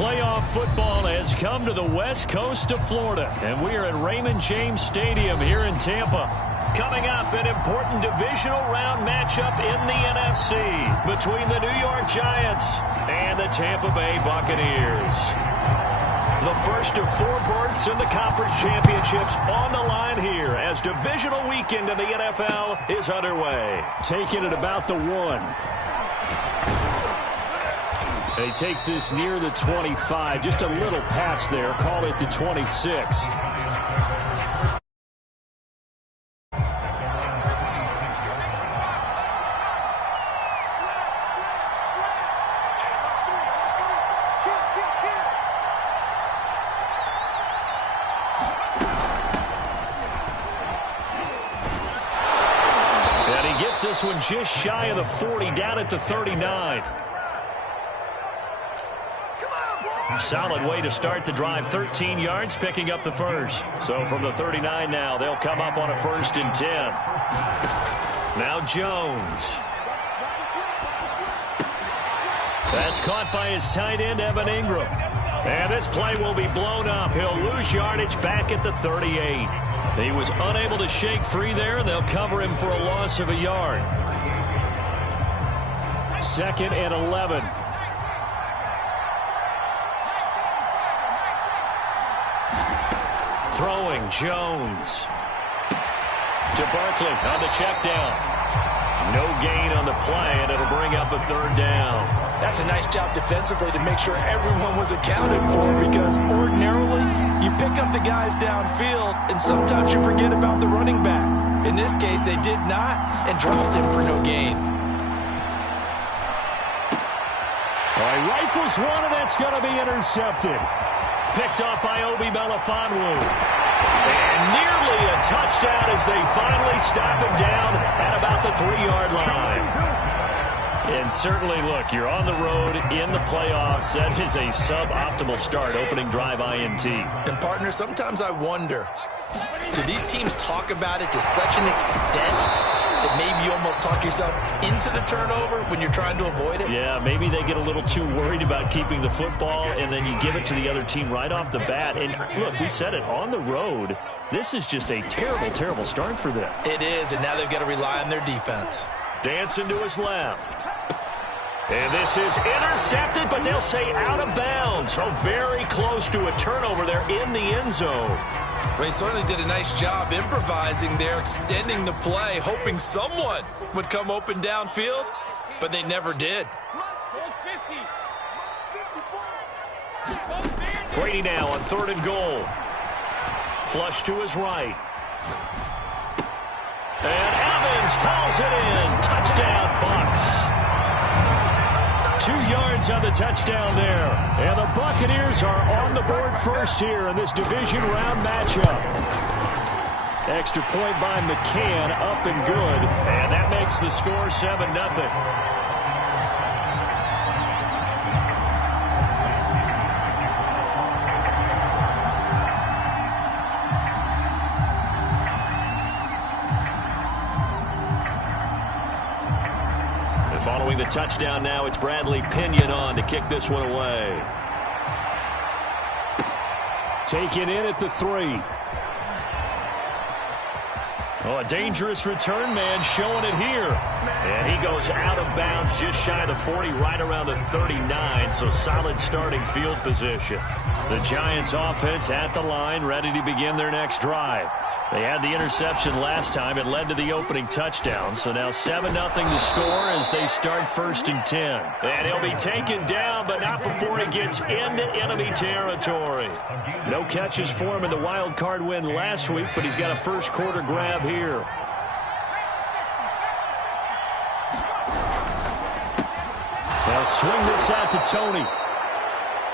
Playoff football has come to the west coast of Florida, and we are at Raymond James Stadium here in Tampa. Coming up, an important divisional round matchup in the NFC between the New York Giants and the Tampa Bay Buccaneers. The first of 4 berths in the conference championships on the line here as divisional weekend in the NFL is underway. Taking it about the 1. He takes this near the 25, just a little pass there, call it the 26. And he gets this one just shy of the 40, down at the 39. Solid way to start the drive. 13 yards, picking up the first. So from the 39 now, they'll come up on a 1st and 10. Now Jones. That's caught by his tight end, Evan Ingram. And this play will be blown up. He'll lose yardage back at the 38. He was unable to shake free there. They'll cover him for a loss of a yard. 2nd and 11. Throwing, Jones. To Barkley on the check down. No gain on the play, and it'll bring up a 3rd down. That's a nice job defensively to make sure everyone was accounted for, because ordinarily you pick up the guys downfield, and sometimes you forget about the running back. In this case, they did not, and dropped him for no gain. All right, rifles one, and that's going to be intercepted. Picked off by Obi Melifonwu. And nearly a touchdown as they finally stop him down at about the 3-yard line. And certainly, look, you're on the road in the playoffs. That is a suboptimal start, opening drive INT. And, partner, sometimes I wonder, do these teams talk about it to such an extent that maybe you almost talk yourself into the turnover when you're trying to avoid it? Yeah, maybe they get a little too worried about keeping the football, and then you give it to the other team right off the bat. And, look, we said it, on the road, this is just a terrible, terrible start for them. It is, and now they've got to rely on their defense. Dancing to his left. And this is intercepted, but they'll say out of bounds. So very close to a turnover there in the end zone. They certainly did a nice job improvising there, extending the play, hoping someone would come open downfield, but they never did. Brady now on 3rd and goal. Flush to his right. And Evans hauls it in. Touchdown, Bucs. 2 yards on the touchdown there. And the Buccaneers are on the board first here in this division round matchup. Extra point by McCann, up and good. And that makes the score 7-0. Following the touchdown now, it's Bradley Pinion on to kick this one away. Taken in at the 3. Oh, a dangerous return man showing it here. And he goes out of bounds just shy of the 40, right around the 39. So solid starting field position. The Giants offense at the line, ready to begin their next drive. They had the interception last time. It led to the opening touchdown. So now 7-0 to score as they start 1st and 10. And he'll be taken down, but not before he gets into enemy territory. No catches for him in the wild card win last week, but he's got a first quarter grab here. They'll swing this out to Tony.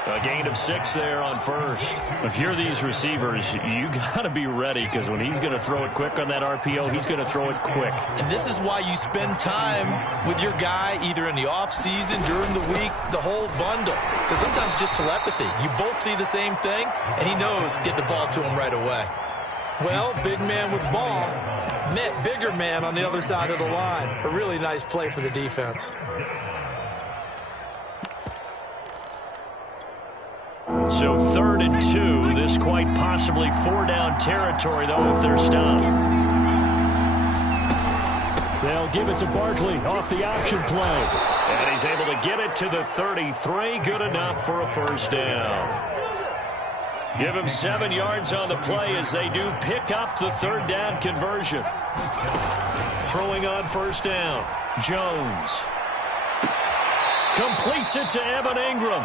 A gain of 6 there on 1st. If you're these receivers, you got to be ready, because when he's going to throw it quick on that RPO, he's going to throw it quick. And this is why you spend time with your guy either in the offseason, during the week, the whole bundle. Because sometimes just telepathy. You both see the same thing, and he knows get the ball to him right away. Well, big man with ball met bigger man on the other side of the line. A really nice play for the defense. So 3rd and 2. This quite possibly 4-down territory, though, if they're stopped. They'll give it to Barkley off the option play. And he's able to get it to the 33. Good enough for a first down. Give him 7 yards on the play as they do pick up the 3rd down conversion. Throwing on first down. Jones. Completes it to Evan Ingram.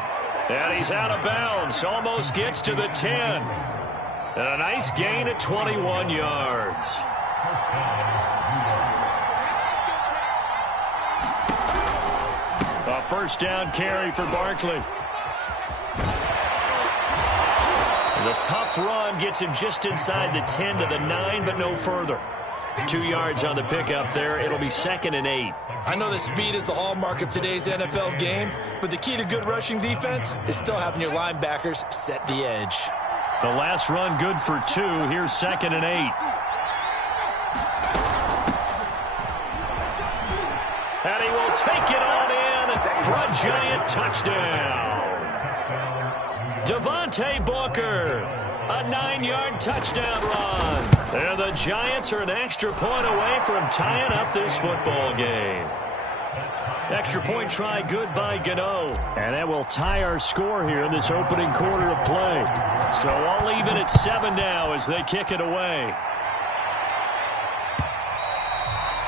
And he's out of bounds. Almost gets to the 10. And a nice gain at 21 yards. A first down carry for Barkley. The tough run gets him just inside the 10 to the 9, but no further. 2 yards on the pickup there. It'll be 2nd and 8. I know that speed is the hallmark of today's NFL game, but the key to good rushing defense is still having your linebackers set the edge. The last run good for 2. Here's 2nd and 8. And he will take it on in for a giant touchdown. Devontae Booker, a 9-yard touchdown run. And the Giants are an extra point away from tying up this football game. Extra point try good by Gano. And that will tie our score here in this opening quarter of play. So all even at 7 now as they kick it away.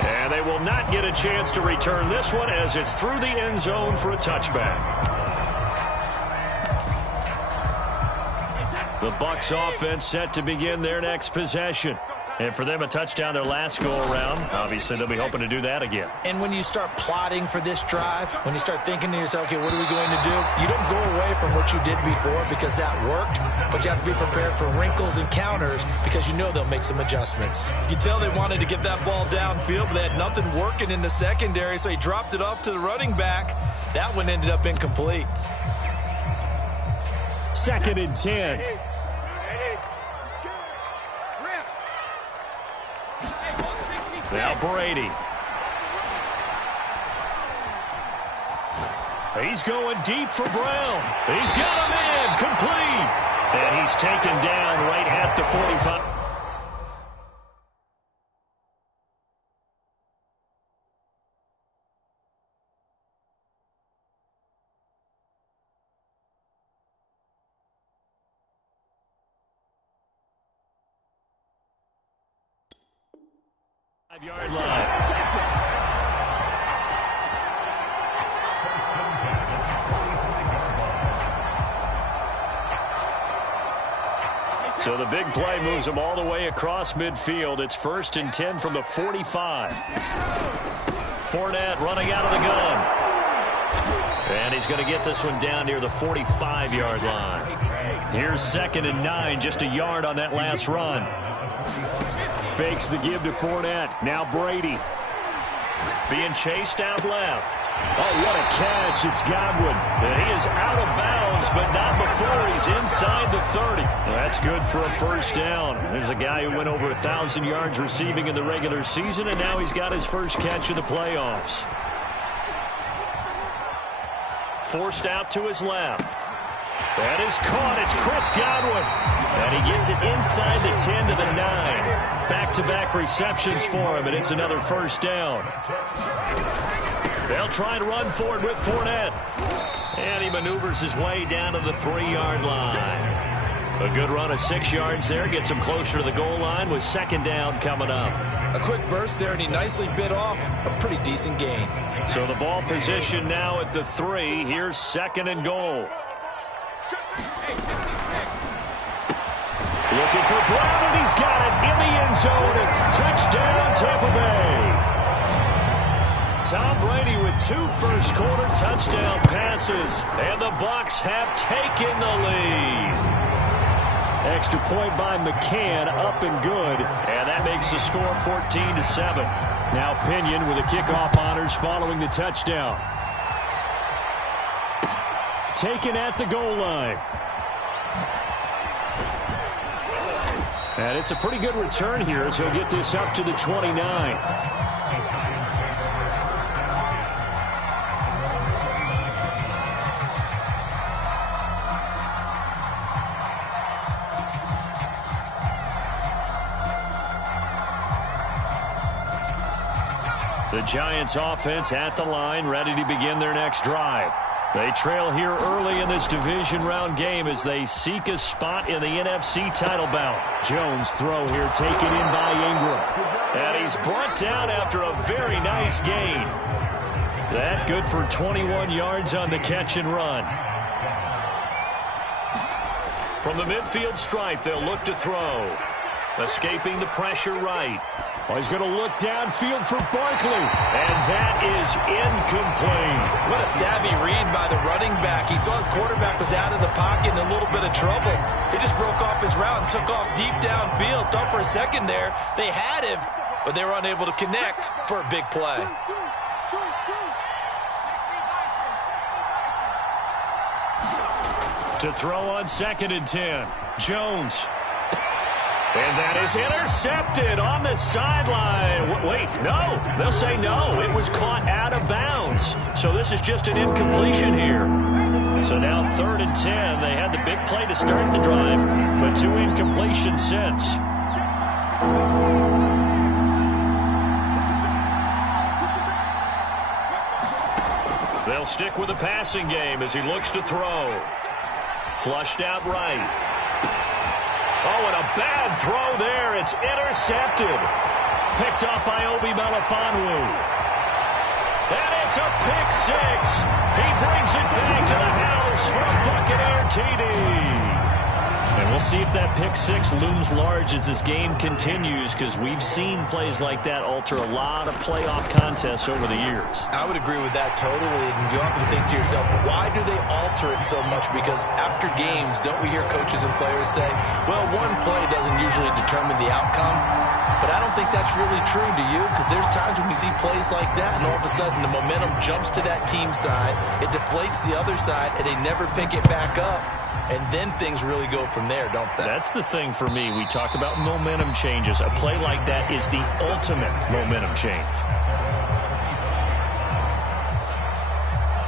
And they will not get a chance to return this one as it's through the end zone for a touchback. The Bucs offense set to begin their next possession. And for them, a touchdown their last go-around. Obviously, they'll be hoping to do that again. And when you start plotting for this drive, when you start thinking to yourself, okay, what are we going to do? You don't go away from what you did before because that worked, but you have to be prepared for wrinkles and counters because you know they'll make some adjustments. You can tell they wanted to get that ball downfield, but they had nothing working in the secondary, so he dropped it off to the running back. That one ended up incomplete. 2nd and 10. Now Brady. He's going deep for Brown. He's got him in. Complete. And he's taken down right at the 45. Yard line. So the big play moves them all the way across midfield. It's 1st and 10 from the 45. Fournette running out of the gun. And he's going to get this one down near the 45-yard line. Here's 2nd and 9, just a yard on that last run. Fakes the give to Fournette. Now Brady. Being chased out left. Oh, what a catch. It's Godwin. And he is out of bounds, but not before he's inside the 30. That's good for a first down. There's a guy who went over 1,000 yards receiving in the regular season, and now he's got his first catch in the playoffs. Forced out to his left. That is caught. It's Chris Godwin. And he gets it inside the 10 to the 9. Back-to-back receptions for him, and it's another first down. They'll try and run forward with Fournette. And he maneuvers his way down to the 3-yard line. A good run of 6 yards there. Gets him closer to the goal line with 2nd down coming up. A quick burst there, and he nicely bit off a pretty decent gain. So the ball position now at the 3. Here's 2nd and goal. Looking for Brown, and he's got it in the end zone. And touchdown, Tampa Bay. Tom Brady with 2 first-quarter touchdown passes, and the Bucs have taken the lead. Extra point by McCann, up and good. And that makes the score 14-7. Now Pinion with the kickoff honors following the touchdown. Taken at the goal line. And it's a pretty good return here as he'll get this up to the 29. The Giants offense at the line, ready to begin their next drive. They trail here early in this division round game as they seek a spot in the NFC title bout. Jones throw here taken in by Ingram. And he's brought down after a very nice gain. That good for 21 yards on the catch and run. From the midfield stripe, they'll look to throw. Escaping the pressure right. Oh, he's going to look downfield for Barkley. And that is incomplete. What a savvy read by the running back. He saw his quarterback was out of the pocket in a little bit of trouble. He just broke off his route and took off deep downfield. Thought for a second there they had him, but they were unable to connect for a big play. To throw on 2nd and 10. Jones. And that is intercepted on the sideline. Wait, no. They'll say no. It was caught out of bounds. So this is just an incompletion here. So now 3rd and 10. They had the big play to start the drive, but 2 incompletions since. They'll stick with the passing game as he looks to throw. Flushed out right. Oh, and a bad throw there. It's intercepted. Picked up by Obi Melifonwu. And it's a pick six. He brings it back to the house for a Buccaneer TD. And we'll see if that pick six looms large as this game continues, because we've seen plays like that alter a lot of playoff contests over the years. I would agree with that totally. And you often think to yourself, why do they alter it so much? Because after games, don't we hear coaches and players say, well, one play doesn't usually determine the outcome. But I don't think that's really true, do you? Because there's times when we see plays like that, and all of a sudden the momentum jumps to that team side, it deflates the other side, and they never pick it back up. And then things really go from there, don't they? That's the thing for me. We talk about momentum changes. A play like that is the ultimate momentum change.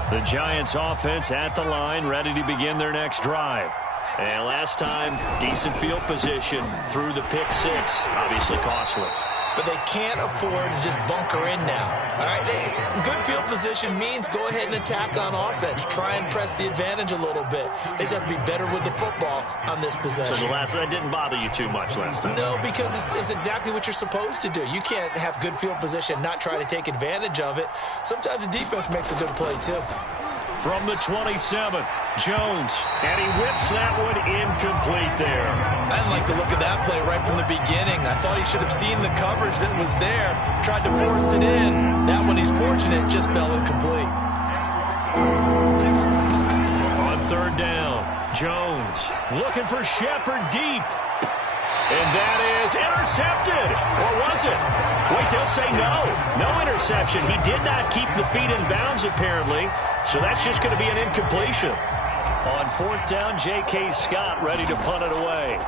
The Giants offense at the line, ready to begin their next drive. And last time, decent field position through the pick six. Obviously costly. But they can't afford to just bunker in now. All right, good field position means go ahead and attack on offense. Try and press the advantage a little bit. They just have to be better with the football on this possession. So the last one didn't bother you too much last time? No, because it's exactly what you're supposed to do. You can't have good field position and not try to take advantage of it. Sometimes the defense makes a good play, too. From the 27, Jones, and he whips that one incomplete there. I didn't like the look of that play right from the beginning. I thought he should have seen the coverage that was there, tried to force it in. That one, he's fortunate, just fell incomplete. On 3rd down, Jones looking for Shepard deep. And that is intercepted. Or was it? Wait, they'll say no. No interception. He did not keep the feet in bounds, apparently. So that's just going to be an incompletion. On 4th down, J.K. Scott ready to punt it away.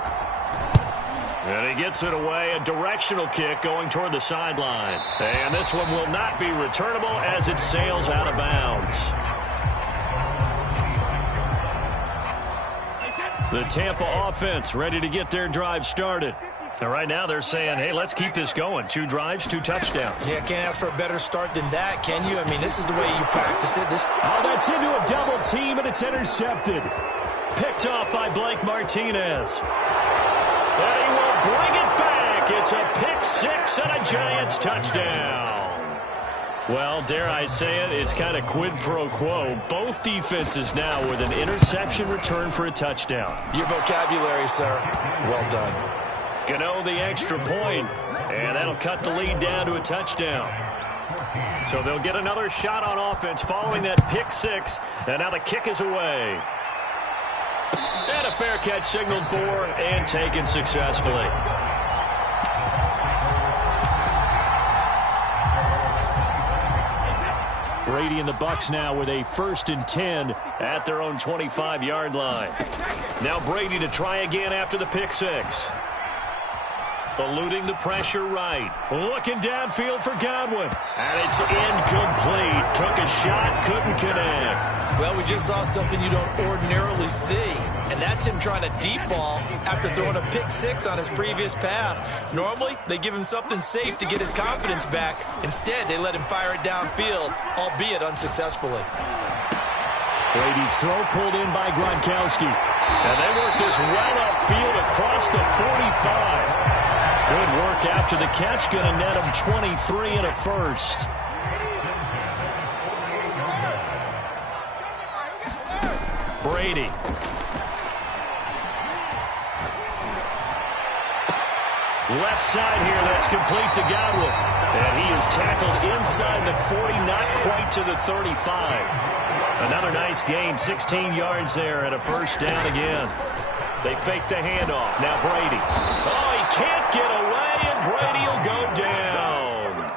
And he gets it away. A directional kick going toward the sideline. And this one will not be returnable as it sails out of bounds. The Tampa offense ready to get their drive started. And right now they're saying, hey, let's keep this going. 2 drives, 2 touchdowns. Yeah, can't ask for a better start than that, can you? I mean, this is the way you practice it. Oh, that's into a double team, and it's intercepted. Picked off by Blake Martinez. And he will bring it back. It's a pick six and a Giants touchdown. Well, dare I say it, it's kind of quid pro quo. Both defenses now with an interception return for a touchdown. Your vocabulary, sir. Well done. Gano the extra point, and that'll cut the lead down to a touchdown. So they'll get another shot on offense following that pick six, and now the kick is away. And a fair catch signaled for and taken successfully. Brady and the Bucs now with a 1st and 10 at their own 25-yard line. Now Brady to try again after the pick six. Eluding the pressure right. Looking downfield for Godwin. And it's incomplete. Took a shot, couldn't connect. Well, we just saw something you don't ordinarily see. And that's him trying to deep ball after throwing a pick six on his previous pass. Normally, they give him something safe to get his confidence back. Instead, they let him fire it downfield, albeit unsuccessfully. Brady's throw pulled in by Gronkowski. And they work this well upfield across the 45. Good work after the catch. Going to net him 23 and a first. Brady. Left side here, that's complete to Godwin. And he is tackled inside the 40, not quite to the 35. Another nice gain, 16 yards there and a first down again. They fake the handoff. Now Brady. Oh, he can't get away, and Brady will go down.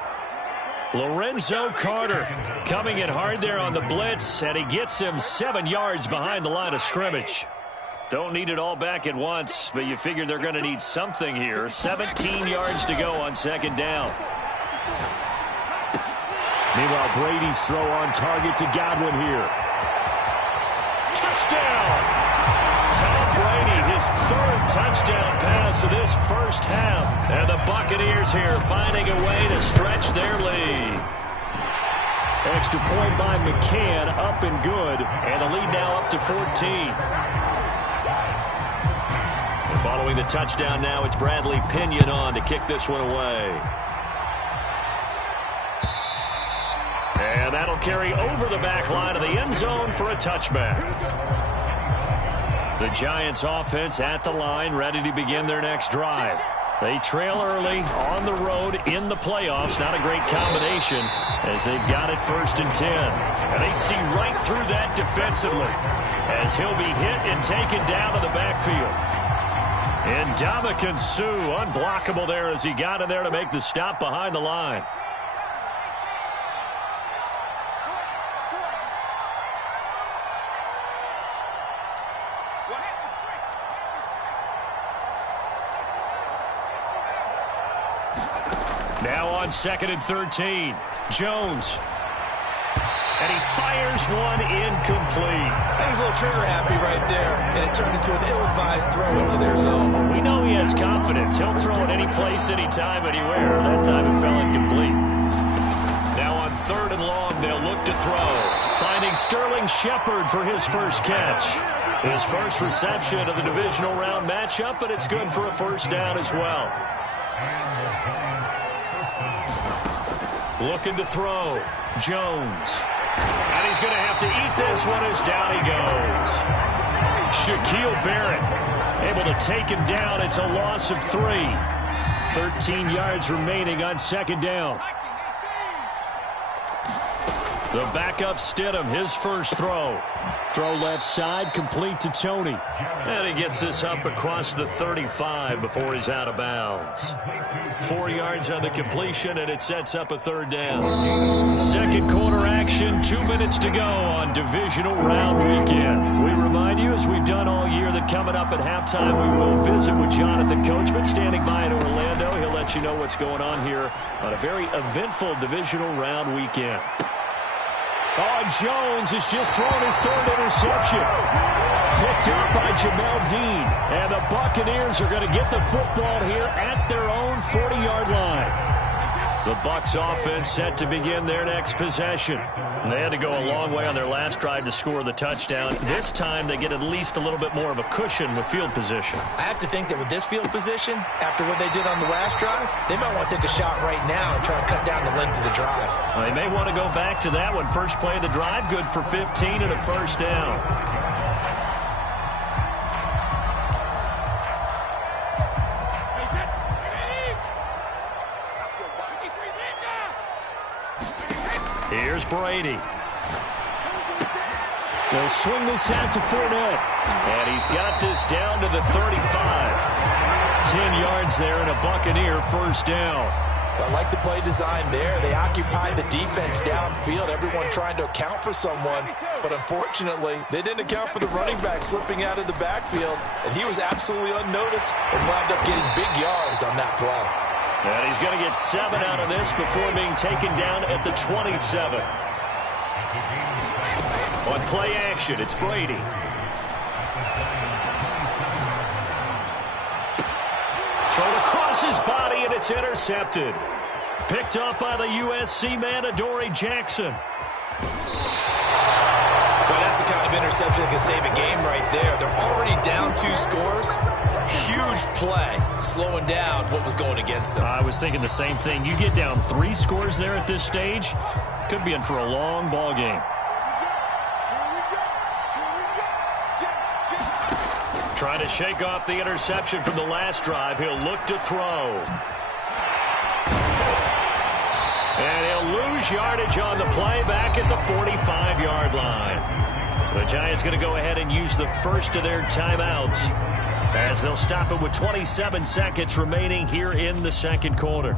Lorenzo Carter coming in hard there on the blitz, and he gets him 7 yards behind the line of scrimmage. Don't need it all back at once, but you figure they're going to need something here. 17 yards to go on second down. Meanwhile, Brady's throw on target to Godwin here. Touchdown! Tom Brady, his third touchdown pass of this first half. And the Buccaneers here finding a way to stretch their lead. Extra point by McCann, up and good. And the lead now up to 14. Following the touchdown now, it's Bradley Pinion on to kick this one away. And that'll carry over the back line of the end zone for a touchback. The Giants offense at the line, ready to begin their next drive. They trail early on the road in the playoffs. Not a great combination as they've got it 1st and 10. And they see right through that defensively as he'll be hit and taken down to the backfield. And Ndamukong Suh, unblockable there as he got in there to make the stop behind the line. Now on 2nd and 13, Jones. And he fires one incomplete. He's a little trigger happy right there, and it turned into an ill-advised throw into their zone. We know he has confidence. He'll throw it any place, anytime, anywhere. That time it fell incomplete. Now on 3rd and long, they'll look to throw. Finding Sterling Shepard for his first catch. His first reception of the divisional round matchup, but it's good for a first down as well. Looking to throw. Jones. And he's going to have to eat this one as down he goes. Shaquille Barrett able to take him down. It's a loss of 3. 13 yards remaining on 2nd down. The backup Stidham, his first throw. Throw left side, complete to Tony. And he gets this up across the 35 before he's out of bounds. 4 yards on the completion, and it sets up a 3rd down. Second quarter action, 2 minutes to go on divisional round weekend. We remind you, as we've done all year, that coming up at halftime, we will visit with Jonathan Coachman standing by in Orlando. He'll let you know what's going on here on a very eventful divisional round weekend. Oh, Jones has just thrown his 3rd interception. Picked up by Jamel Dean. And the Buccaneers are going to get the football here at their own 40-yard line. The Bucs offense set to begin their next possession. They had to go a long way on their last drive to score the touchdown. This time they get at least a little bit more of a cushion with field position. I have to think that with this field position, after what they did on the last drive, they might want to take a shot right now and try and cut down the length of the drive. Well, they may want to go back to that one. First play of the drive, good for 15 and a first down. Here's Brady. They'll swing this out to Fournette. And he's got this down to the 35. 10 yards there and a Buccaneer first down. I like the play design there. They occupied the defense downfield, everyone trying to account for someone. But unfortunately, they didn't account for the running back slipping out of the backfield. And he was absolutely unnoticed and wound up getting big yards on that play. And he's going to get 7 out of this before being taken down at the 27. On play action, it's Brady. It's intercepted. Picked up by the USC man, Adoree Jackson. But that's the kind of interception that can save a game right there. They're already down 2 scores. Huge play, slowing down what was going against them. I was thinking the same thing. You get down 3 scores there at this stage, could be in for a long ball game. Trying to shake off the interception from the last drive. He'll look to throw. And he'll lose yardage on the play back at the 45-yard line. The Giants going to go ahead and use the first of their timeouts as they'll stop it with 27 seconds remaining here in the second quarter.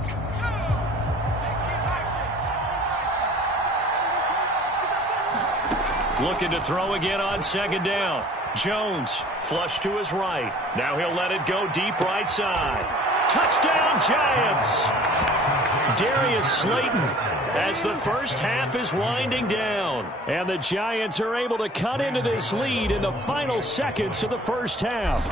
Looking to throw again on second down. Jones, flush to his right. Now he'll let it go deep right side. Touchdown, Giants! Darius Slayton as the first half is winding down. And the Giants are able to cut into this lead in the final seconds of the first half.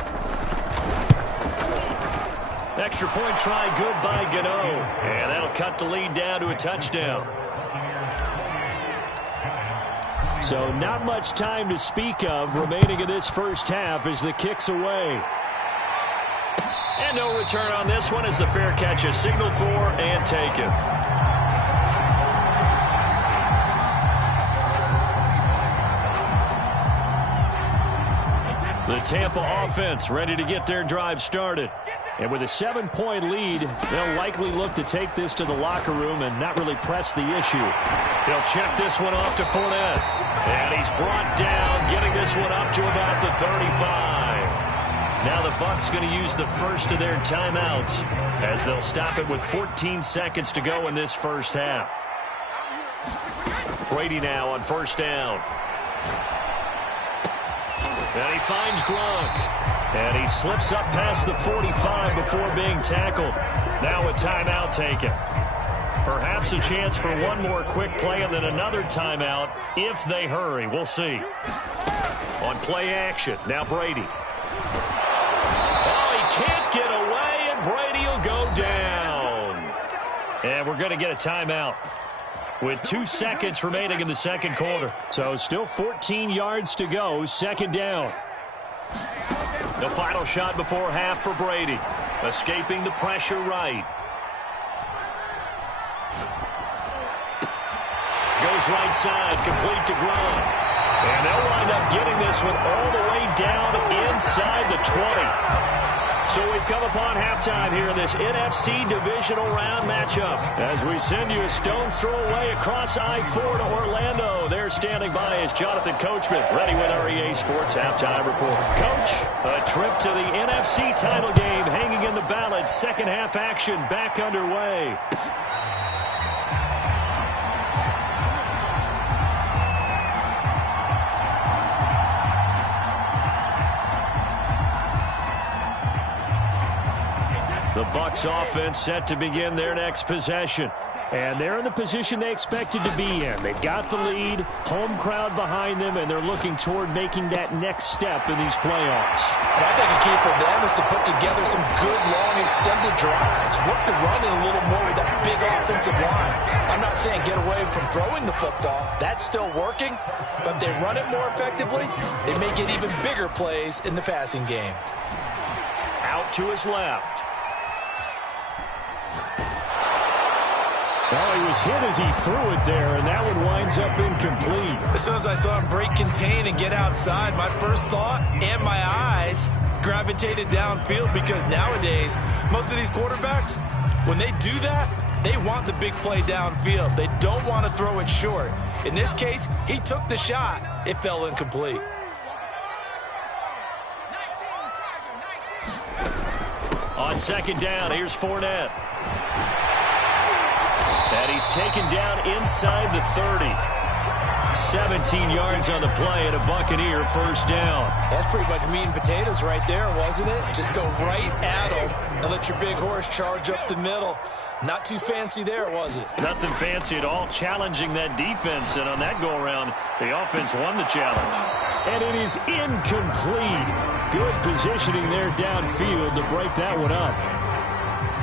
Extra point try good by Gano. And that'll cut the lead down to a touchdown. So not much time to speak of remaining in this first half as the kick's away. And no return on this one as the fair catch is signaled for and taken. The Tampa offense ready to get their drive started. And with a 7-point lead, they'll likely look to take this to the locker room and not really press the issue. They'll check this one off to Fournette. And he's brought down, getting this one up to about the 35. Now the Bucs going to use the first of their timeouts as they'll stop it with 14 seconds to go in this first half. Brady now on first down. And he finds Gronk. And he slips up past the 45 before being tackled. Now a timeout taken. Perhaps a chance for one more quick play and then another timeout if they hurry. We'll see. On play action, now Brady. Oh, he can't get away, and Brady will go down. And we're going to get a timeout with 2 seconds remaining in the second quarter. So still 14 yards to go, second down. The final shot before half for Brady. Escaping the pressure right. Goes right side, complete to Gronk. And they'll wind up getting this one all the way down inside the 20. So we've come upon halftime here in this NFC Divisional Round matchup. As we send you a stone's throw away across I-4 to Orlando. There standing by is Jonathan Coachman, ready with our EA Sports Halftime Report. Coach, a trip to the NFC title game hanging in the balance. Second half action back underway. The Bucs offense set to begin their next possession. And they're in the position they expected to be in. They've got the lead, home crowd behind them, and they're looking toward making that next step in these playoffs. And I think a key for them is to put together some good, long, extended drives. Work the run in a little more with that big offensive line. I'm not saying get away from throwing the football. That's still working. But if they run it more effectively, they may get even bigger plays in the passing game. Out to his left. Well, he was hit as he threw it there, and that one winds up incomplete. As soon as I saw him break contain and get outside, my first thought and my eyes gravitated downfield, because nowadays, most of these quarterbacks, when they do that, they want the big play downfield. They don't want to throw it short. In this case, he took the shot. It fell incomplete. On second down, here's Fournette. And he's taken down inside the 30. 17 yards on the play and a Buccaneer first down. That's pretty much meat and potatoes right there, wasn't it? Just go right at him and let your big horse charge up the middle. Not too fancy there, was it? Nothing fancy at all, challenging that defense. And on that go-around, the offense won the challenge. And it is incomplete. Good positioning there downfield to break that one up.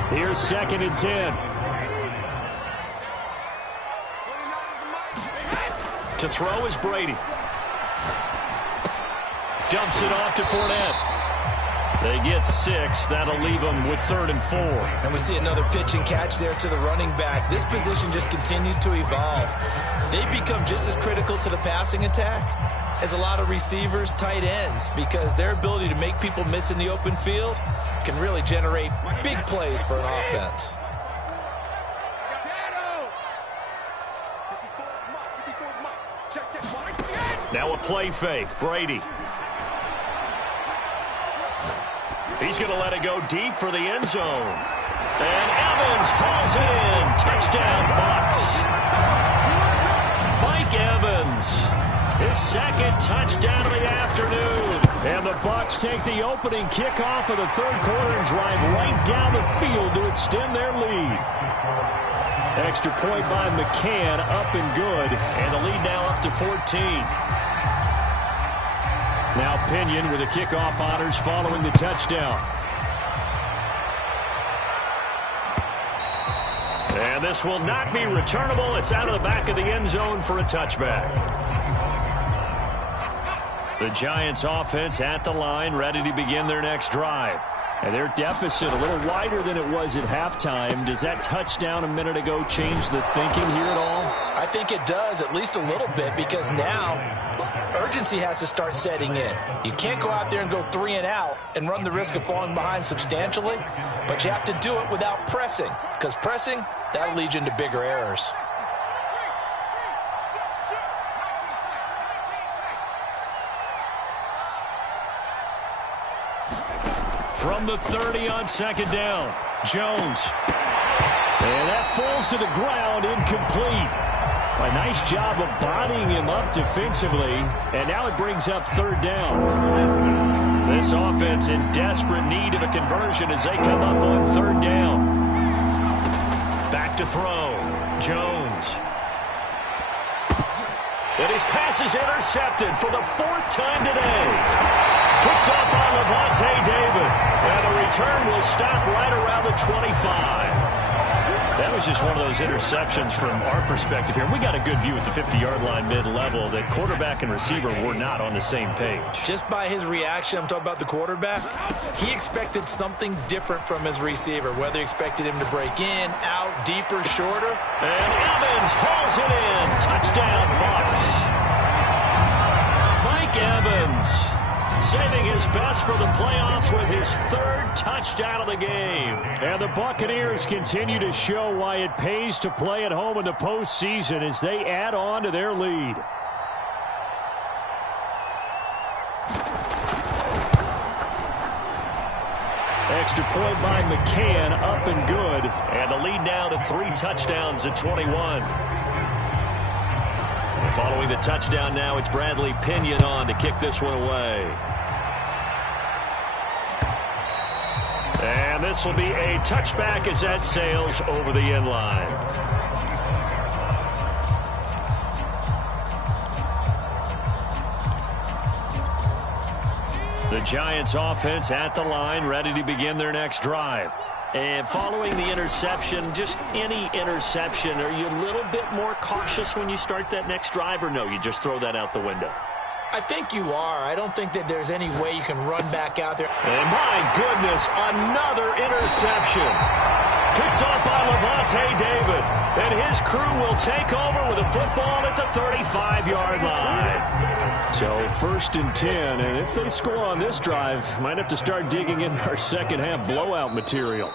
Here's 2nd and 10. To throw is Brady. Dumps it off to Fournette. They get 6. That'll leave them with 3rd and 4. And we see another pitch and catch there to the running back. This position just continues to evolve. They become just as critical to the passing attack as a lot of receivers, tight ends, because their ability to make people miss in the open field can really generate big plays for an offense. Now a play fake. Brady. He's going to let it go deep for the end zone. And Evans hauls it in. Touchdown, Bucs. Mike Evans, his 2nd touchdown of the afternoon. And the Bucs take the opening kickoff of the 3rd quarter and drive right down the field to extend their lead. Extra point by McCann, up and good. And the lead now up to 14. Now Pinion with the kickoff honors following the touchdown. And this will not be returnable. It's out of the back of the end zone for a touchback. The Giants offense at the line, ready to begin their next drive. And their deficit a little wider than it was at halftime. Does that touchdown a minute ago change the thinking here at all? I think it does, at least a little bit, because now urgency has to start setting in. You can't go out there and go 3 and out and run the risk of falling behind substantially, but you have to do it without pressing, because pressing, that'll lead you into bigger errors. From the 30 on 2nd down, Jones. And that falls to the ground, incomplete. A nice job of bodying him up defensively, and now it brings up 3rd down. This offense in desperate need of a conversion as they come up on 3rd down. Back to throw, Jones. And his pass is intercepted for the 4th time today. Picked up by Levante David. And the return will stop right around the 25. That was just one of those interceptions from our perspective here. We got a good view at the 50-yard line mid-level that quarterback and receiver were not on the same page. Just by his reaction, I'm talking about the quarterback, he expected something different from his receiver, whether he expected him to break in, out, deeper, shorter. And Evans hauls it in. Touchdown, Bucs. Mike Evans saving his best for the playoffs with his 3rd touchdown of the game. And the Buccaneers continue to show why it pays to play at home in the postseason as they add on to their lead. Extra point by McCann, up and good. And the lead now to 3 touchdowns at 21. And following the touchdown now, it's Bradley Pinion on to kick this one away. And this will be a touchback as that sails over the end line. The Giants offense at the line, ready to begin their next drive. And following the interception, just any interception, are you a little bit more cautious when you start that next drive, or no, you just throw that out the window? I think you are. I don't think that there's any way you can run back out there. And my goodness, another interception. Picked up by Levante David. And his crew will take over with a football at the 35-yard line. So 1st and 10, and if they score on this drive, might have to start digging in our second half blowout material.